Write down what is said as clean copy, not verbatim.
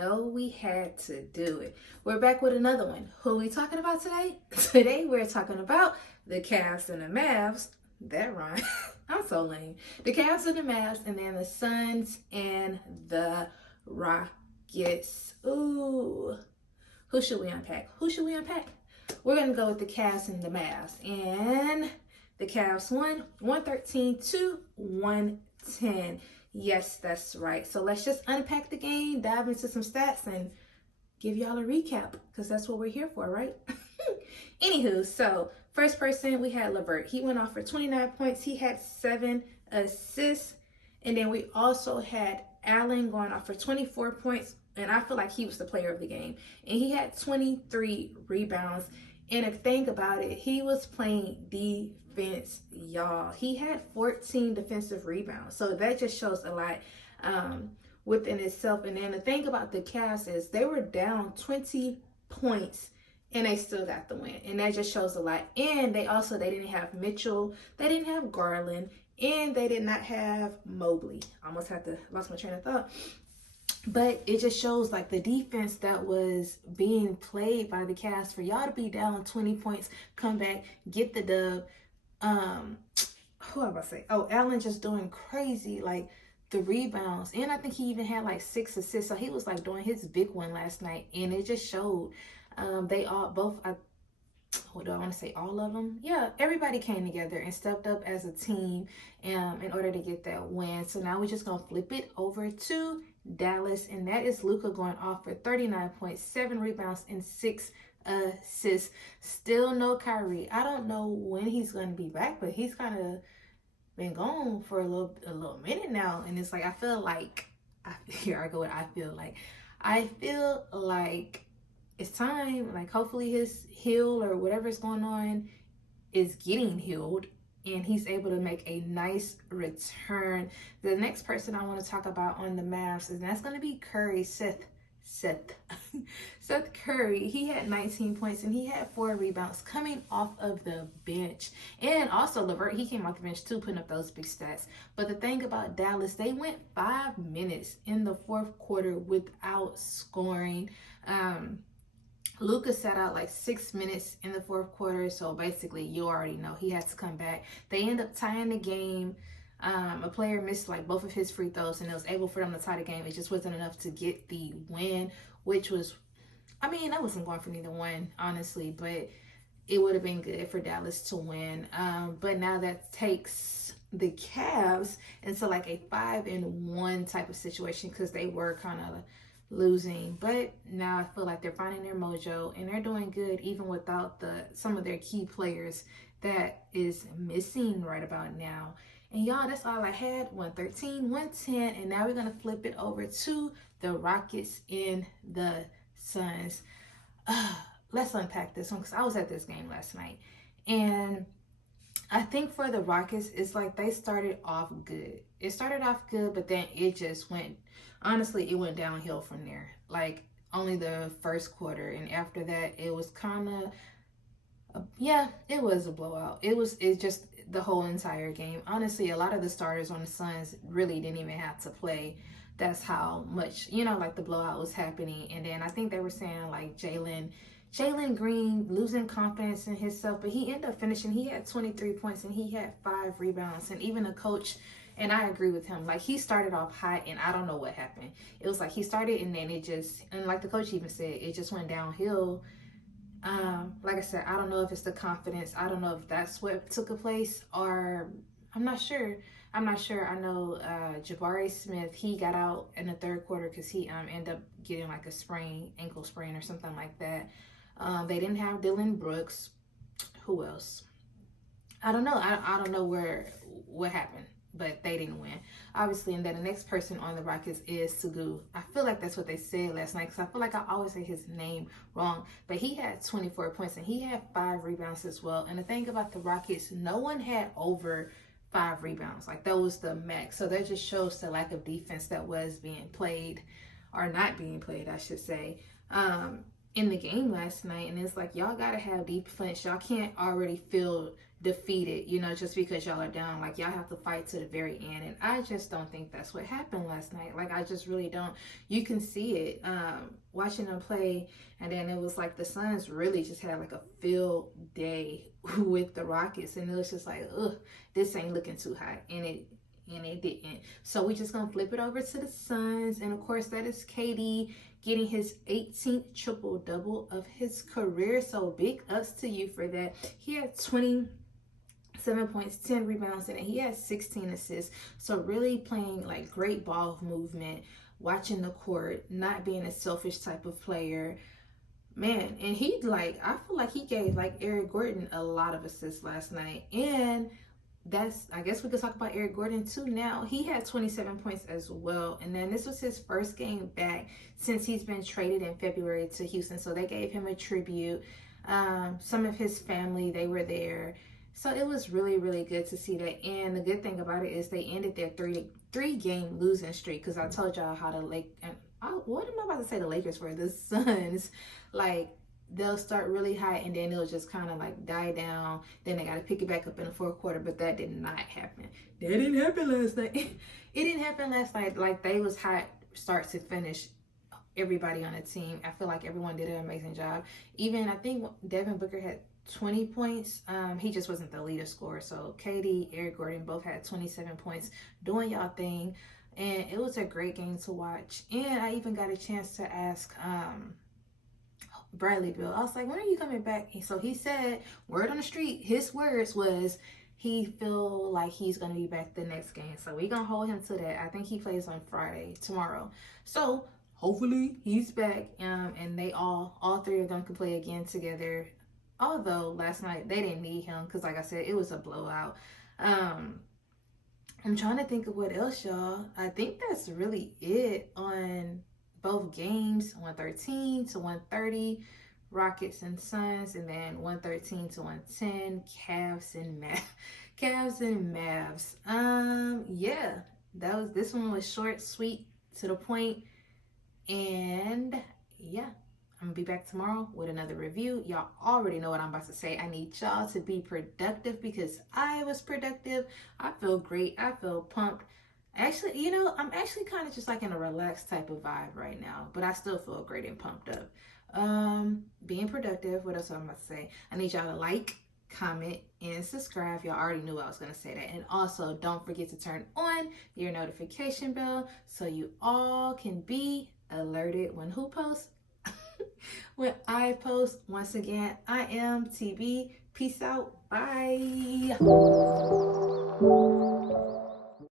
know we had to do it. We're back with another one. Who are we talking about today? Today we're talking about the Cavs and the Mavs. That rhyme. I'm so lame. The Cavs and the Mavs, and then the Suns and the Rockets. Ooh. Who should we unpack? We're going to go with the Cavs and the Mavs. And the Cavs won 113 to 110. Yes, that's right. So let's just unpack the game, dive into some stats, and give y'all a recap because that's what we're here for, right? Anywho, so first person, we had LeVert. He went off for 29 points. He had 7 assists. And then we also had Allen going off for 24 points. And I feel like he was the player of the game. And he had 23 rebounds. And the thing about it, he was playing defense, y'all. He had 14 defensive rebounds. So that just shows a lot within itself. And then the thing about the Cavs is they were down 20 points and they still got the win. And that just shows a lot. And they didn't have Mitchell. They didn't have Garland. And they did not have Mobley. I almost lost my train of thought. But it just shows like the defense that was being played by the Cavs, for y'all to be down 20 points, come back, get the dub. Who am I about to say? Oh, Allen just doing crazy, like the rebounds. And I think he even had like 6 assists. So he was like doing his big one last night. And it just showed they all both, what do I want to say, all of them? Yeah, everybody came together and stepped up as a team in order to get that win. So now we're just going to flip it over to Dallas, and that is Luka going off for 39 points, 7 rebounds, and 6 assists. Still no Kyrie. I don't know when he's going to be back, but he's kind of been gone for a little minute now. And it's like, I feel like it's time. Like, hopefully his heel or whatever's going on is getting healed and he's able to make a nice return. The next person I want to talk about on the Mavs, and that's going to be Curry, Seth Curry. He had 19 points and he had 4 rebounds coming off of the bench. And also LeVert, he came off the bench too, putting up those big stats. But the thing about Dallas, they went 5 minutes in the fourth quarter without scoring. Luka sat out like 6 minutes in the fourth quarter, so basically you already know he had to come back. They end up tying the game. A player missed like both of his free throws, and it was able for them to tie the game. It just wasn't enough to get the win, which was, I wasn't going for neither one, honestly, but it would have been good for Dallas to win. But now that takes the Cavs into like a 5-1 type of situation because they were kind of losing, but now I feel like they're finding their mojo and they're doing good even without some of their key players that is missing right about now. And y'all, that's all I had. 113, 110, and now we're gonna flip it over to the Rockets and the Suns. Let's unpack this one because I was at this game last night, and I think for the Rockets, it's like they started off good. It started off good, but then it just went, honestly, it went downhill from there. Like, only the first quarter. And after that, it was kind of, it was a blowout. It just the whole entire game. Honestly, a lot of the starters on the Suns really didn't even have to play. That's how much, like the blowout was happening. And then I think they were saying like Jalen Green losing confidence in himself, but he ended up finishing. He had 23 points and he had 5 rebounds. And even the coach, and I agree with him, like he started off hot and I don't know what happened. It was like he started and then and like the coach even said, it just went downhill. Like I said, I don't know if it's the confidence. I don't know if that's what took a place, or I'm not sure. I know Jabari Smith, he got out in the third quarter because he ended up getting like a ankle sprain or something like that. They didn't have Dylan Brooks. Who else? I don't know. I don't know what happened, but they didn't win, obviously. And then the next person on the Rockets is Sugu. I feel like that's what they said last night because I feel like I always say his name wrong. But he had 24 points and he had 5 rebounds as well. And the thing about the Rockets, no one had over 5 rebounds. Like, that was the max. So that just shows the lack of defense that was being played, or not being played, I should say. in the game last night, and it's like y'all gotta have defense. Y'all can't already feel defeated, you know, just because y'all are down. Like y'all have to fight to the very end, and I just don't think that's what happened last night. Like I just really don't. You can see it watching them play, and then it was like the Suns really just had like a field day with the Rockets, and it was just like, ugh, this ain't looking too hot, and it didn't. So we just gonna flip it over to the Suns, and of course that is KD getting his 18th triple double of his career. So big ups to you for that. He had 27 points, 10 rebounds, and he had 16 assists. So really playing like great ball movement, watching the court, not being a selfish type of player. Man, and he like, I feel like he gave like Eric Gordon a lot of assists last night. And that's, I guess we could talk about Eric Gordon too now. He had 27 points as well, and then this was his first game back since he's been traded in February to Houston, so they gave him a tribute. Some of his family, they were there, so it was really, really good to see that. And the good thing about it is they ended their three game losing streak, because I told y'all how the what am I about to say, the Lakers were, the Suns, like they'll start really high and then it'll just kind of like die down. Then they got to pick it back up in the fourth quarter, but that did not happen. That didn't happen last night. It didn't happen last night. Like they was hot start to finish. Everybody on the team, I feel like everyone did an amazing job. Even I think Devin Booker had 20 points. He just wasn't the leader scorer. So KD, Eric Gordon both had 27 points, doing y'all thing. And it was a great game to watch. And I even got a chance to ask Bradley Beal. I was like, when are you coming back? And so he said, word on the street, his words was he feel like he's going to be back the next game. So we're going to hold him to that. I think he plays on Friday, tomorrow. So hopefully he's back, and they all three of them can play again together. Although last night they didn't need him because, like I said, it was a blowout. I'm trying to think of what else, y'all. I think that's really it on both games, 113 to 130, Rockets and Suns, and then 113 to 110, Cavs and Mavs. Yeah, this one was short, sweet, to the point, and yeah. I'm gonna be back tomorrow with another review. Y'all already know what I'm about to say. I need y'all to be productive because I was productive. I feel great. I feel pumped. Actually, you know, I'm actually kind of just like in a relaxed type of vibe right now, but I still feel great and pumped up. Being productive. What else am I about to say? I need y'all to like, comment, and subscribe. Y'all already knew I was going to say that. And also, don't forget to turn on your notification bell so you all can be alerted when who posts? When I post. Once again, I am TB. Peace out. Bye.